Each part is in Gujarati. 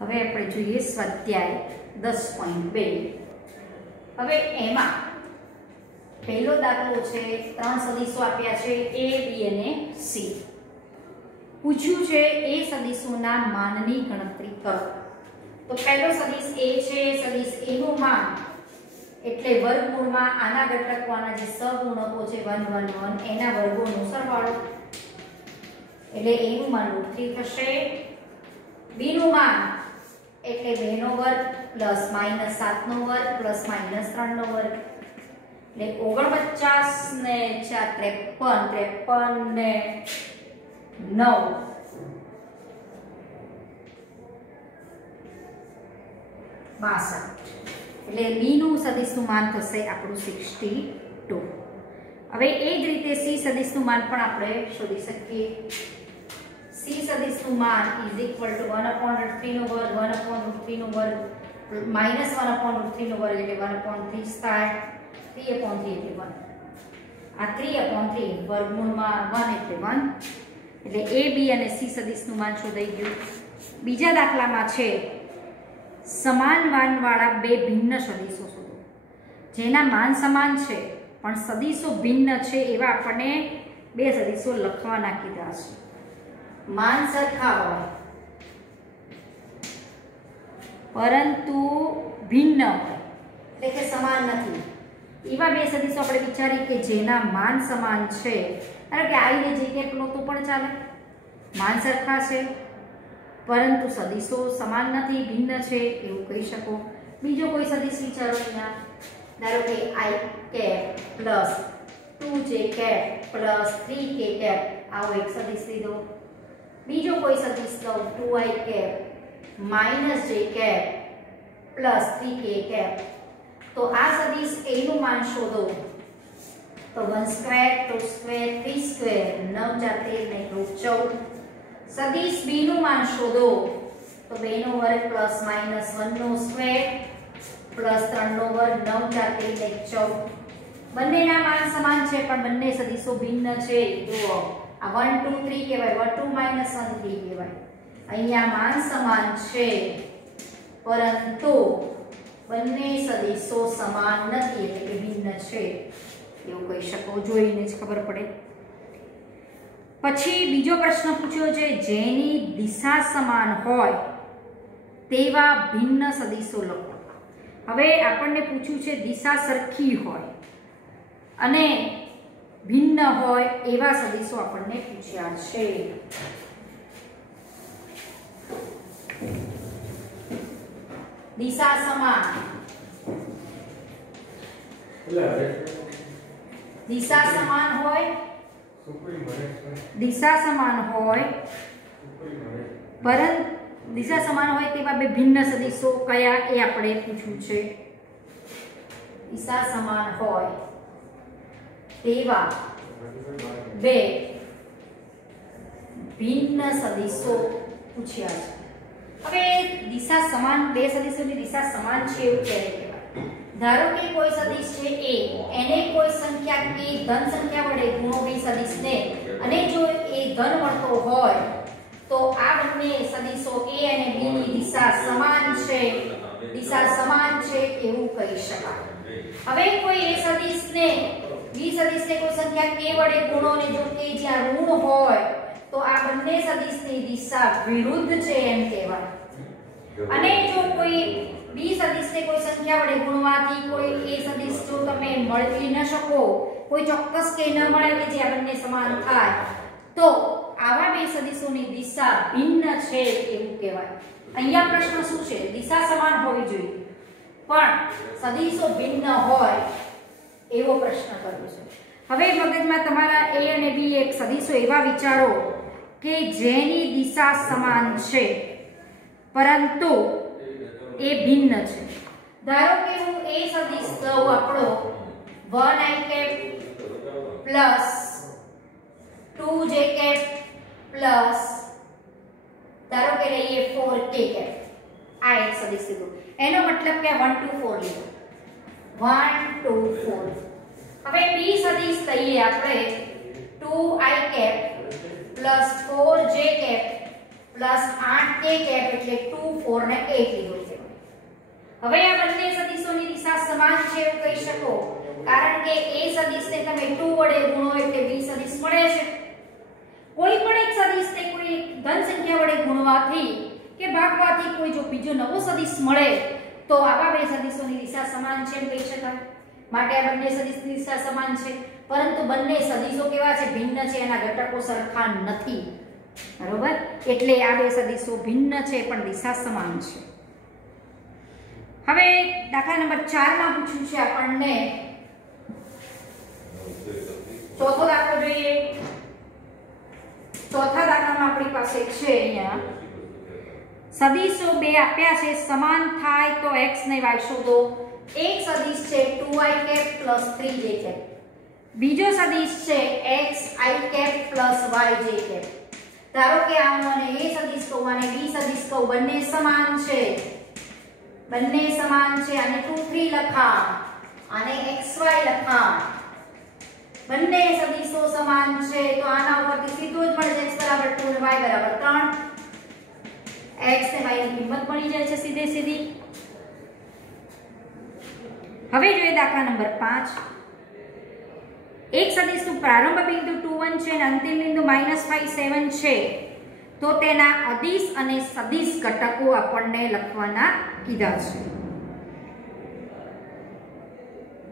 હવે આપણે જોઈએ સ્વાધ્યાય 10.2. હવે એમાં પહેલો દાખલો છે, 3 સદિશો આપ્યા છે a, b અને c. પૂછ્યું છે a સદિશોના માનની ગણતરી કરો. તો પહેલો સદિશ a છે, સદિશ a નું માન એટલે વર્ગમૂળમાં આના ઘટકવાના જે સહગુણકો છે 1 1 1 એના વર્ગોનો સરવાળો એટલે a નું માન √3 થશે. b નું માન એટલે 2 નો વર્ગ પ્લસ માઈનસ 7 નો વર્ગ પ્લસ માઈનસ 3 નો વર્ગ એટલે 49 ને 4 53 ને 9 62 એટલે b નું સદિશનું માન થશે આપણું 62. હવે એ જ રીતે c સદિશનું માન પણ આપણે શોધી શકીએ. c સદિશનું માન = 1/√3 નો વર્ગ 1/√3 નો વર્ગ માઈનસ 1/√3 નો વર્ગ એટલે 1/3 સ્ક્વેર 3/3 એટલે 1. આ 3/3 વર્ગમૂળમાં 1 એટલે 1 એટલે a b અને c સદિશનું માન શોધાઈ ગયું. બીજા દાખલામાં છે સમાન માનવાળા બે ભિન્ન સદિશો શોધો. જેના માન સમાન છે પણ સદિશો ભિન્ન છે એવા આપણને બે સદિશો લખવાના કીધા છે. માન સરખા હોય પરંતુ ભિન્ન હોય એટલે કે સમાન નથી એવા બે સદિશો આપણે વિચારીએ કે જેના માન સમાન છે. ધારો કે i ને j કેપ લો તો પણ ચાલે, માન સરખા છે પરંતુ સદિશો સમાન નથી, ભિન્ન છે એવું કહી શકો. બીજો કોઈ સદિશ વિચારો અહીંયા. ધારો કે i cap plus 2j cap plus 3k cap આવો એક સદિશ લીધો. બીજો કોઈ સદિશ લો 2i cap minus j cap plus 3k cap. તો આ સદિશ a નું માન શોધો તો 1 સ્ક્વેર 2 સ્ક્વેર 3 સ્ક્વેર 9 4 13 ને 14. સદિશ b નું માન શોધો તો 2 નો વર્ગ પ્લસ માઈનસ 1 નો સ્ક્વેર પ્લસ 3 નો વર્ગ 9 4 13 ને 14. બંનેના માન સમાન છે પણ બંને સદિશો ભિન્ન છે. જુઓ આ 1 2 3 કહેવાય, 2 1 3 કહેવાય. અહીંયા માન સમાન છે પરંતુ બંને સદિશો સમાન નથી એટલે કે ભિન્ન છે એવું કહી શકો. જોઈને જ ખબર પડે. પછી બીજો પ્રશ્ન પૂછ્યો છે જેની દિશા સમાન હોય તેવા ભિન્ન સદિશો લખો. હવે આપણને પૂછ્યું છે દિશા સરખી હોય અને ભિન્ન હોય એવા સદિશો આપણને પૂછ્યા છે. દિશા સમાન, દિશા સમાન હોય પરંતુ દિશા સમાન હોય તેવા બે ભિન્ન સદિશો કયા એ આપણે પૂછ્યું છે. દિશા સમાન હોય તેવા બે ભિન્ન સદિશો પૂછ્યા છે. હવે દિશા સમાન બે સદિશોની દિશા સમાન છે એવું ક્યારે કહેવાય? ધારો કે કોઈ સદિશ છે a, એને કોઈ સંખ્યા k ધન સંખ્યા વડે ગુણો બે સદિશને અને જો એ ધન મળતો હોય તો આ બંને સદિશો a અને b ની દિશા સમાન છે, દિશા સમાન છે એવું કહી શકાય. હવે કોઈ a સદિશને b સદિશને કોઈ સંખ્યા k વડે ગુણો અને જો k જ્યાં ઋણ હોય તો આ બંને સદિશની દિશા વિરુદ્ધ છે એમ કહેવાય. અને જો કોઈ b સદિશને કોઈ સંખ્યા વડે ગુણવાથી કોઈ a સદિશ જો તમે મળવી ન શકો, કોઈ ચોક્કસ કે ન મળે કે જે બંને સમાન થાય તો આવા બે સદિશોની દિશા ભિન્ન છે એવું કહેવાય. અહીંયા પ્રશ્ન શું છે? દિશા સમાન હોવી જોઈએ પણ સદિશો ભિન્ન હોય એવો પ્રશ્ન કર્યો છે. હવે મગજમાં તમારા a અને b એક સદિશો એવા વિચારો કે જેની દિશા સમાન છે પરંતુ એ ભિન્ન છે. ધારો કે હું a સદિશ લઉં આપણો 1i cap plus 2j cap plus ધારો કે લઈએ 4k કેપ. આ એક સદિશ લીધો એનો મતલબ કે 1 2 4 લીધો 1 2 4. હવે b સદિશ લઈએ આપણે 2i cap plus 4j cap plus 8k cap એટલે 2 4 ને 8 લીધો છે. હવે આ બંને સદિશોની દિશા સમાન છે એવું કહી શકો, કારણ કે a સદિશને તમે 2 વડે ગુણો એટલે b સદિશ મળે છે. કોઈ પણ એક સદિશને કોઈ ધન સંખ્યા વડે ગુણવાથી કે ભાગવાથી કોઈ જો બીજો નવો સદિશ મળે તો આવા બે સદિશોની દિશા સમાન છે એમ કહી શકાય. માટે આ બંને સદિશની દિશા સમાન છે, પરંતુ બંને સદિશો કેવા છે? ભિન્ન છે, એના ઘટકો સરખા નથી. બરોબર? એટલે આ બે સદિશો ભિન્ન છે પણ દિશા સમાન છે. હવે દાખલા નંબર 4 માં પૂછ્યું છે આપણને, ચોથો દાખલો જોઈએ. ચોથા દાખલામાં આપણી પાસે છે અહીંયા સદિશો બે આપ્યા છે, સમાન થાય તો x ને y શોધો. એક સદિશ છે 2i કેપ 3j કેપ, બીજો સદિશ છે xi કેપ yj કેપ. ધારો કે આનો અને a સદિશ કહું અને b સદિશ કહું, બંને સમાન છે. બંને સમાન છે. આને 2 3 લખા, આને xy લખા. બંને સદિશો સમાન છે તો આના ઉપરથી સીધું જ મળે x = 2 અને y = 3. x ને y ની કિંમત મળી જાય છે સીધે સીધી. હવે જોઈએ દાખલા નંબર 5. એક સદિશનું પ્રારંભ બિંદુ 2 1 છે અને અંતિમ બિંદુ -5 7 છે, તો તેના અદિશ અને સદિશ ઘટકો આપણને લખવાના કીધા છે.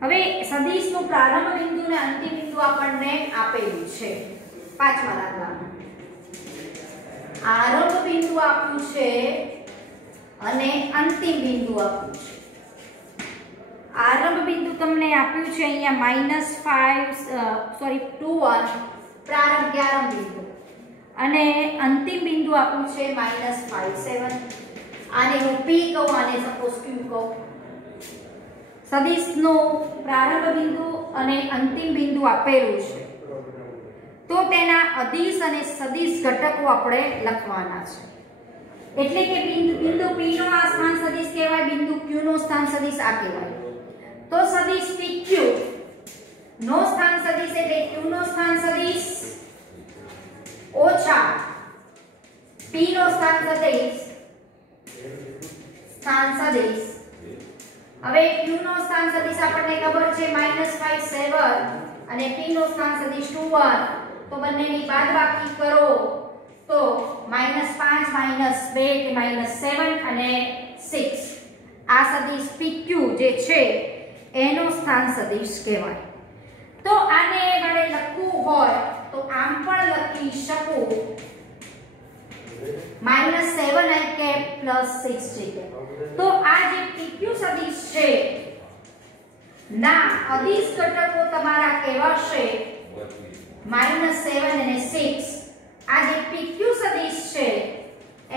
હવે સદિશનું પ્રારંભ બિંદુ અને અંતિમ બિંદુ આપણને આપેલું છે. પાંચમા દાખલામાં આરંભ બિંદુ આપ્યું છે અને અંતિમ બિંદુ આપ્યું છે. આરંભ બિંદુ તમને આપ્યું છે અહીંયા -2 1 પ્રારંભ કે આરંભ બિંદુ, અને અંતિમ બિંદુ આપ્યું છે -5 7. આને હું p કહું, આને સપોઝ q કહું. સદિશનું પ્રારંભ બિંદુ અને અંતિમ બિંદુ આપેલું છે તો તેના અદિશ અને સદિશ ઘટકો આપણે લખવાના છે. એટલે કે બિંદુ p નો આ સ્થાન સદિશ કહેવાય, બિંદુ q નો સ્થાન સદિશ આ કહેવાય. તો સદિશ pq નો સ્થાન સદિશ એટલે q નો સ્થાન સદિશ ઓછા p નો સ્થાન સદિશ હવે q નો સ્થાન સદિશ આપણને ખબર છે -5 7 અને p નો સ્થાન સદિશ 2 1. તો બંનેની બાદબાકી કરો તો -5 -2 કે -7 અને 6. આ સદિશ pq જે છે એનો સ્થાન સદિશ કહેવાય. તો આને વડે લખવું હોય તો આમ પણ લખી શકું -7i કેપ 6j કેપ. તો આ જે pq સદિશ છે ના અદિશ ઘટકો તમારા કહેવાશે -7 અને 6. આ જે pq સદિશ છે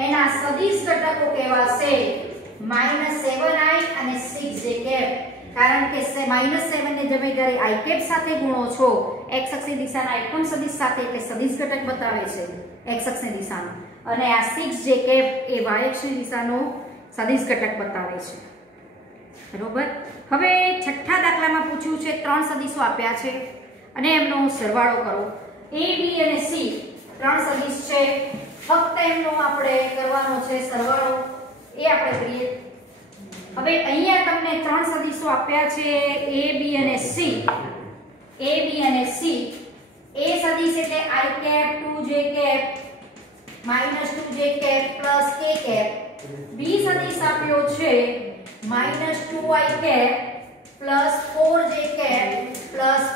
એના સદિશ ઘટકો કહેવાશે -7i અને 6j કેપ. કારણ કે -7 ને તમે જ્યારે i કેપ સાથે ગુણો છો x અક્ષની દિશાના એકમ સદિશ સાથે એટલે સદિશ ઘટક બતાવે છે x અક્ષની દિશાનો, અને આ 6j કેપ એ y અક્ષની દિશાનો સદિશ ઘટક બતાવે છે. બરોબર? હવે છઠ્ઠા દાખલામાં પૂછ્યું છે, ત્રણ સદિશો આપ્યા છે અને એમનો સરવાળો કરો. a b અને c ત્રણ સદિશ છે, ફક્ત એમનો આપણે કરવાનો છે સરવાળો, એ આપણે કરીએ. હવે અહીંયા તમને ત્રણ સદિશો આપ્યા છે a b અને c. a b અને c. a સદિશ એટલે i cap 2j cap -2j cap k cap. b સદિશ આપ્યો છે -2i cap 4j cap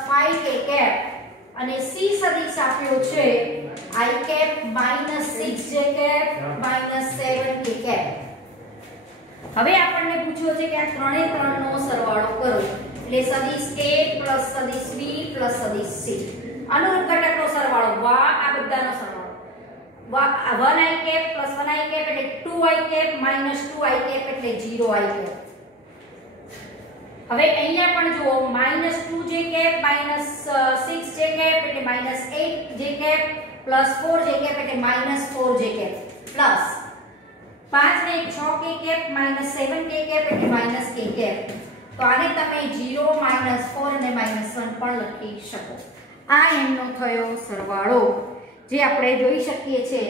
5k cap, અને c સદિશ આપ્યો છે i cap -6j cap -7k cap. હવે આપણને પૂછ્યો છે કે આ ત્રણે ત્રણનો સરવાળો કરો, એટલે સદિશ a સદિશ b સદિશ c. અનુરૂપ ઘટકનો સરવાળો આ બધાનો સરવાળો 1i કેપ 1i કેપ એટલે 2i કેપ -2i કેપ એટલે 0i કેપ. હવે અહીંયા પણ જુઓ -2j કેપ -6j કેપ એટલે -8j કેપ 4j કેપ એટલે -4j કેપ પ્લસ 5 ને 6k કેપ -7k કેપ એટલે -k કેપ. તો આને તમે 0 -4 અને -1 પણ લખી શકો. આ એમનો થયો સરવાળો, જે આપણે જોઈ શકીએ છીએ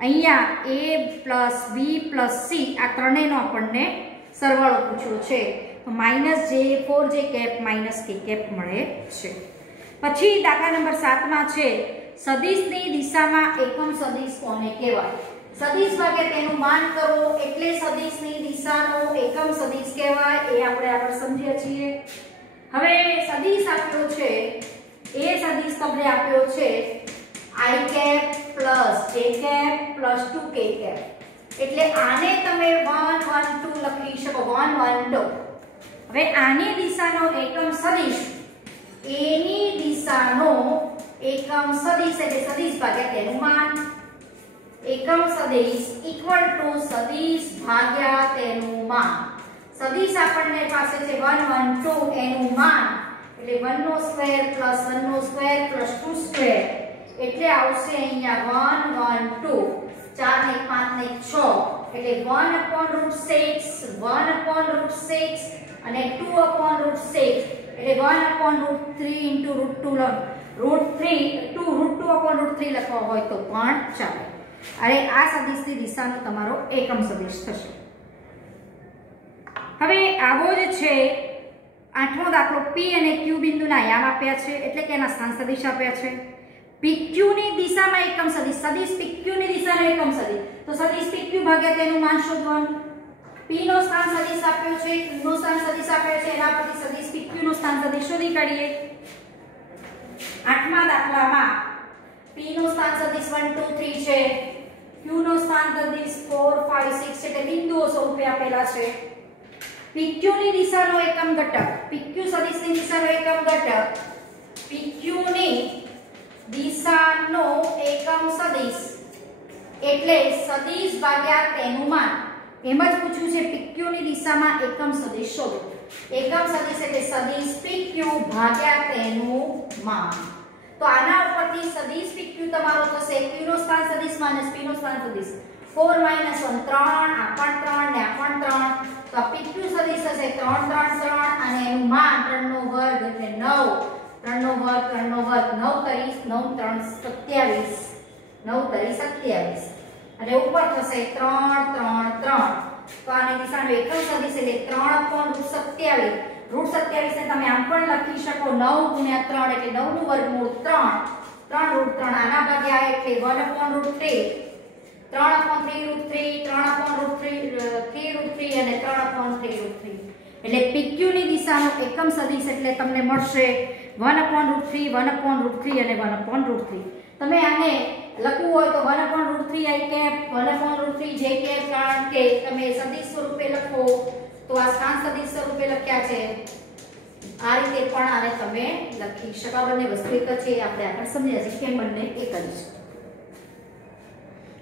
અહીંયા a + b + c આ ત્રણેયનો આપણને સરવાળો પૂછ્યો છે, તો -j4j કેપ - k કેપ મળે છે. પછી દાખલા નંબર 7 માં છે સદિશની દિશામાં એકમ સદિશ કોને કહેવાય? સદિશ ભાગે તેનું માન કરો એટલે સદિશની દિશાનો એકમ સદિશ કહેવાય, એ આપણે આગળ સમજ્યા છીએ. હવે સદિશ આપ્યો છે, એ સદિશ તમને આપ્યો છે i cap + j cap + 2k cap, એટલે આને તમે 1 1 2 લખી શકો, 1 1 2. હવે આની દિશાનો એકમ સદિશ, એની દિશાનો એકમ સદિશ એટલે સદિશ ભાગ્યા તેનું માન, એકમ સદિશ ઇક્વલ ટુ સદિશ ભાગ્યા તેનું માન. સદિશ આપણને પાસે છે 1 1 2, એનું માન એટલે 1 નો સ્ક્વેર + 1 નો સ્ક્વેર + 2 સ્ક્વેર, એટલે આવશે અહીંયા 1 1 2, 4 ને 5 ને 6, એટલે 1/√6 1/√6 અને 2/√6, એટલે 1/√3 * √2 લખવા હોય તો પણ ચાલે. અરે આ સદિશની દિશાનો તમારો એકમ સદિશ થશે. હવે આવો જ છે 8મો દાખલો. P અને Q બિંદુના યામ આપ્યા છે, એટલે કે એના સ્થાન સદિશ આપ્યા છે. PQ ની દિશામાં એકમ સદિશ, સદિશ PQ ની દિશાનો એકમ સદિશ, તો સદિશ PQ ભાગ્યા તેનું માન શોધવાનું. P નો સ્થાન સદિશ આપ્યો છે, Q નો સ્થાન સદિશ આપ્યો છે, એના પરથી સદિશ PQ નો સ્થાન સદિશ શોધી કાઢીએ. 8મા દાખલામાં P નો સ્થાન સદિશ 1 2 3 છે, Q નો સ્થાન સદિશ 4 5 6 એટલે બિંદુઓ સ્વરૂપે આપેલા છે. PQ ની દિશાનો એકમ ઘટક, PQ સદિશની દિશાનો એકમ ઘટક, PQ ની દિશાનો એકમ સદિશ એટલે સદિશ ભાગ્યા તેનું માન. એમ જ પૂછ્યું છે PQ ની દિશામાં એકમ સદિશ શોધો. એકમ સદિશ એટલે સદિશ PQ ભાગ્યા તેનું માન. તો આના ઉપરથી સદિશ PQ તમારો થશે Q નો સ્થાન સદિશ - P નો સ્થાન સદિશ, 4 - 1 3, આ પણ 3 ને આ પણ 3, તો PQ સદિશ થશે 3 3 3 અને એનું માન 3 નો વર્ગ એટલે 9, 3 નો વર્ગ 3 નો વર્ગ 9 કરી 9 3 27, 9 કરી 27 અને ઉપર થશે 3 3 3. તો આની દિશાનો એકમ સદિશ એટલે 3/√27. √27 ને તમે આમ પણ લખી શકો 9 × 3 એટલે 9 નું વર્ગમૂળ 3, 3√3 આના ભાગ્યા એટલે 1/√3, 3/3√3, 3/3√3 અને 3/3√3. એટલે PQ ની દિશાનો એકમ સદિશ એટલે તમને મળશે 1/√3, 1/√3 અને 1/√3. તમે આને લખવું હોય તો 1/√3 i કેપ 1/√3 j કેપ, કારણ કે તમે સદિશ સ્વરૂપે લખો તો આ સ્થાન સદિશ સ્વરૂપે લખ્યા છે, આ રીતે પણ આને તમે લખી શકો. બંને વસ્તુ એક જ છે, આપણે આગળ સમજ્યા છે કેમ બંને એક જ છે.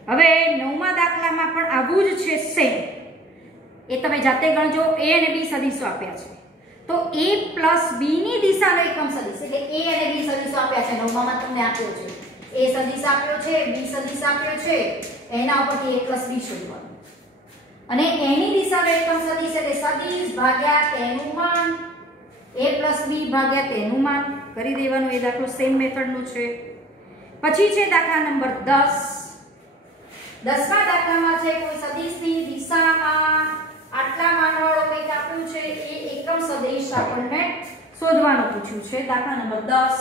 હવે 9મા દાખલામાં પણ આવું જ છે સેમ, એ તમે જાતે ગણજો. A અને B સદિશો આપ્યા છે, તો A + B ની દિશાનો એકમ સદિશ એટલે A અને B સદિશો આપ્યા છે. 9માં તમને આપ્યો છે A સદિશ આપ્યો છે, B સદિશ આપ્યો છે, એના ઉપરથી A + B શોધવાનું. અને એની દિશાનો એકમ સદિશ એટલે સદિશ ભાગ્યા તેનું માન, A + B ભાગ્યા તેનું માન કરી દેવાનું. એ દાખલો સેમ મેથડનો છે. પછી છે દાખલા નંબર 10. 10મા દાખલામાં છે કોઈ સદિશની દિશામાં આટલા માનવાળો કંઈક આપ્યું છે, એ એકમ સદિશ આપણને શોધવાનું પૂછ્યું છે. દાખલા નંબર 10.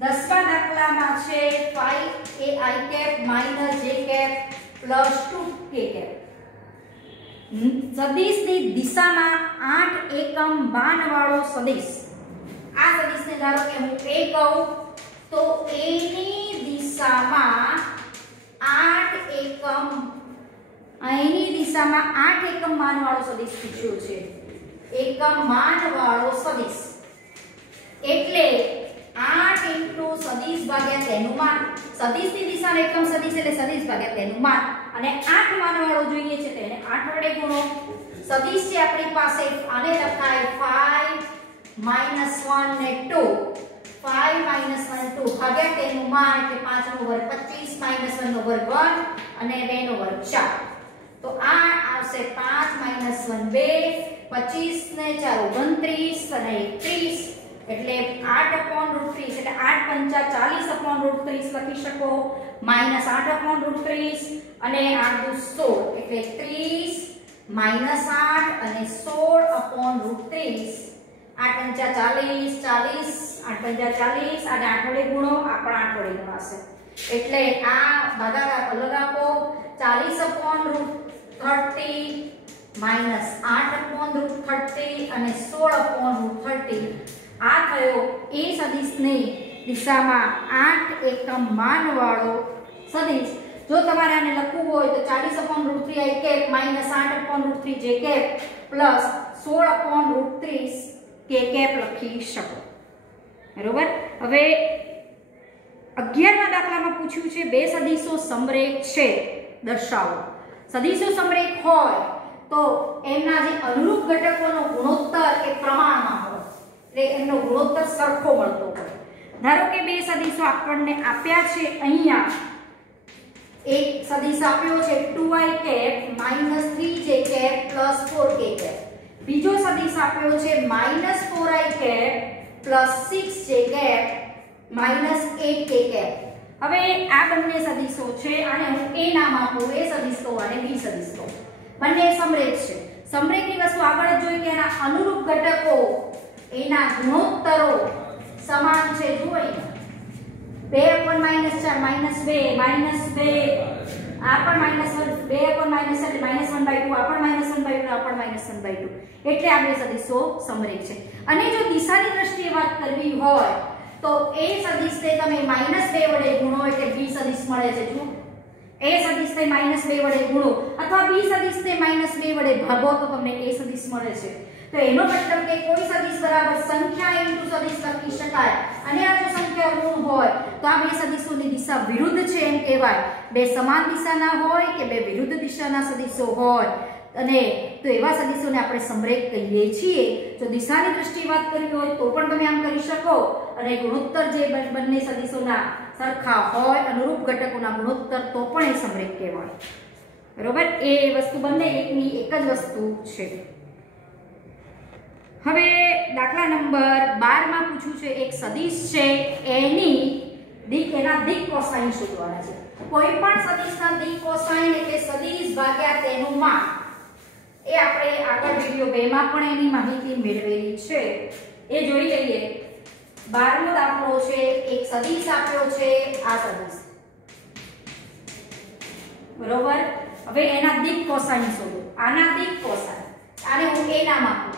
10મા દાખલામાં છે 5ai cap - j cap + 2k cap. સદિશની દિશામાં 8 એકમ માનવાળો સદિશ. આ સદિશને ધારો કે હું A કહું તો A ની દિશામાં 8 એકમ, અહીંની દિશામાં 8 એકમ માનવાળો સદિશ પૂછ્યો છે. એકમ માનવાળો સદિશ એટલે 8 * સદિશ ભાગ્યા તેનું માન. સદિશની દિશાનો એકમ સદિશ એટલે સદિશ ભાગ્યા તેનું માન, અને 8 માનવાળો જોઈએ છે તો એને 8 વડે ગુણો. સદિશ છે આપણી પાસે, આને લખાય 5 - 1 ને 2, 5 - 1 2 ભાગ્યા તેનું માન એટલે 5 નો વર્ગ 25 - 1 નો વર્ગ 1 અને 2 નો વર્ગ 4. તો આ આવશે 5 - 1 2, 25 ને 4 29 અને 30 એટલે 8/√30 એટલે 8 × 5 = 40/√30 લખી શકો. -8/√30 અને 8 દુ 16 એટલે 30 -8 અને 16/√30 8 × 40 40 8 × 40 અને 8 વડે ગુણો આ પણ 8 વડે ગુણાશે એટલે આ ભાગાકાર અલગ આપો 40/√30 -8/√30 અને 16/√30 આ થયો એ સદિશની દિશામાં 8 એકમ માનવાળો સદિશ। જો તમારે આને લખવું હોય તો 40/√3 i cap -8/√3 j cap plus 16/√30 k cap લખી શકો। બરોબર। હવે 11મા દાખલામાં પૂછ્યું છે બે સદિશો સમરેખ છે દર્શાવો। સદિશો સમરેખ હોય તો એમના જે અનુરૂપ ઘટકોનો ગુણોત્તર એ પ્રમાણમાં હોય એટલે એમનો ગુણોત્તર સરખો મળતો હોય। ધારો કે બે સદિશો આપણને આપ્યા છે અહીંયા એક સદિશ આપ્યો છે 2i cap -3j cap 4k cap બીજો સદિશ આપ્યો છે -4i cap 6j cap -8k cap. હવે આ બંને સદિશો છે અને હું a નામ આપું a સદિશ કહું અને b સદિશ કહું બંને સમરેખ છે। સમરેખની વસ્તુ આગળ જ જોઈ કે એના અનુરૂપ ઘટકો એના ગુણોત્તરો સમાન છે। જુઓ 2 / -4 -2 -2 આ પણ -1 2 / -1 -1/2 આ પણ -1/2 આ પણ -1/2 એટલે આ બે સદિશો સમરેખ છે। અને જો દિશાની દ્રષ્ટિએ વાત કરવી હોય તો a સદિશને તમે -2 વડે ગુણો એટલે b સદિશ મળે છે। જો a સદિશને -2 વડે ગુણો અથવા b સદિશને -2 વડે ભાગો તો તમને a સદિશ મળે છે। તો એનો મતલબ કે કોઈ સદિશ બરાબર સંખ્યા ઇન્ટુ સદિશ લખી શકાય અને આ જો સંખ્યા ઋણ હોય તો આ બે સદિશોની દિશા વિરુદ્ધ છે એમ કહેવાય। બે સમાન દિશાના હોય કે બે વિરુદ્ધ દિશાના સદિશો હોય અને તો એવા સદિશોને આપણે સમરેખ કહીએ છીએ। જો દિશાની દ્રષ્ટિએ વાત કરવી હોય તો પણ તમે આમ કરી શકો અને ગુણોત્તર જે બંને સદિશોના સરખા હોય અનુરૂપ ઘટકોના ગુણોત્તર તો પણ એ સમરેખ કહેવાય। બરોબર। એ વસ્તુ બંને એકની એક જ વસ્તુ છે। હવે દાખલા નંબર 12 માં પૂછ્યું છે એક સદિશ છે એની એના દિક કોસાઇન શોધવાના છે। કોઈ પણ સદિશના દિક કોસાઇન એટલે સદિશ ભાગ્યા તેનું માપ એ આપણે આગળ વિડિયો 2 માં પણ એની માહિતી મેળવેલી છે એ જોઈ લઈએ। 12મો દાખલો છે એક સદિશ આપ્યો છે આ સદિશ બરોબર। હવે એના દિક કોસાઇન શોધો। આના દિક કોસાઇન આને હું a નામ આપું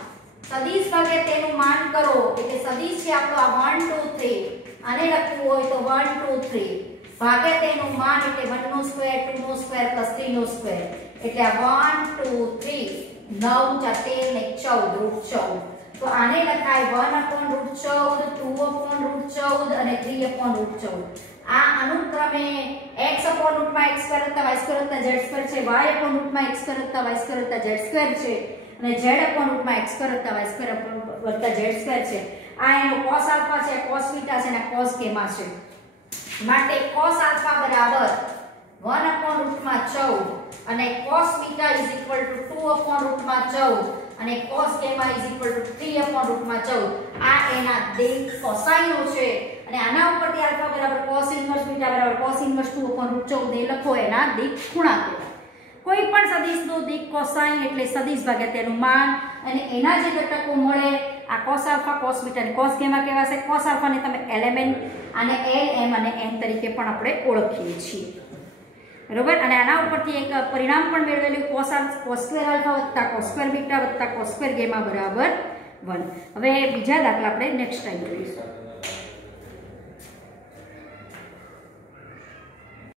સદિશ ભાગ્યા તેનું માન કરો એટલે સદિશ છે આપણો આ 1 2 3 આને લખવું હોય તો 1 2 3 ભાગ્યા તેનું માન એટલે 1 નો સ્ક્વેર 2 નો સ્ક્વેર 3 નો સ્ક્વેર એટલે આ 1 2 3 9 × 13 ને 14 √14 તો આને લખાય 1/√14 2/√14 અને 3/√14। આ અનુક્રમે x/√x² + y² z² છે y/√x² + y² z² છે અને z/√x² + y² z² છે। આ એનો cos આલ્ફા છે cos બીટા છે અને cos ગામા છે માટે cos આલ્ફા બરાબર 1/√14 અને cos બીટા = 2/√14 અને cos ગામા = 3/√14 આ એના દિક કોસાઇનો છે। અને આના ઉપરથી આલ્ફા બરાબર cos ઇન્વર્સ બીટા બરાબર cos ઇન્વર્સ 2/√14 એ લખો એના દિક ખૂણા કહેવાય। કોઈ પણ સદિશનો દિક કોસાઇન એટલે સદિશ ભાગ્યા તેનું માન અને એના જે ઘટકો મળે આ cos આલ્ફા cos બીટા અને cos ગામા કહેવાશે। cos આલ્ફાને તમે lmn અને lm અને n તરીકે પણ આપણે ઓળખીએ છીએ બરોબર। અને આના ઉપરથી એક પરિણામ પણ મેળવેલું cos square alpha cos square beta cos square gamma બરાબર 1। હવે બીજા દાખલા આપણે નેક્સ્ટ ટાઈમ જોઈશું।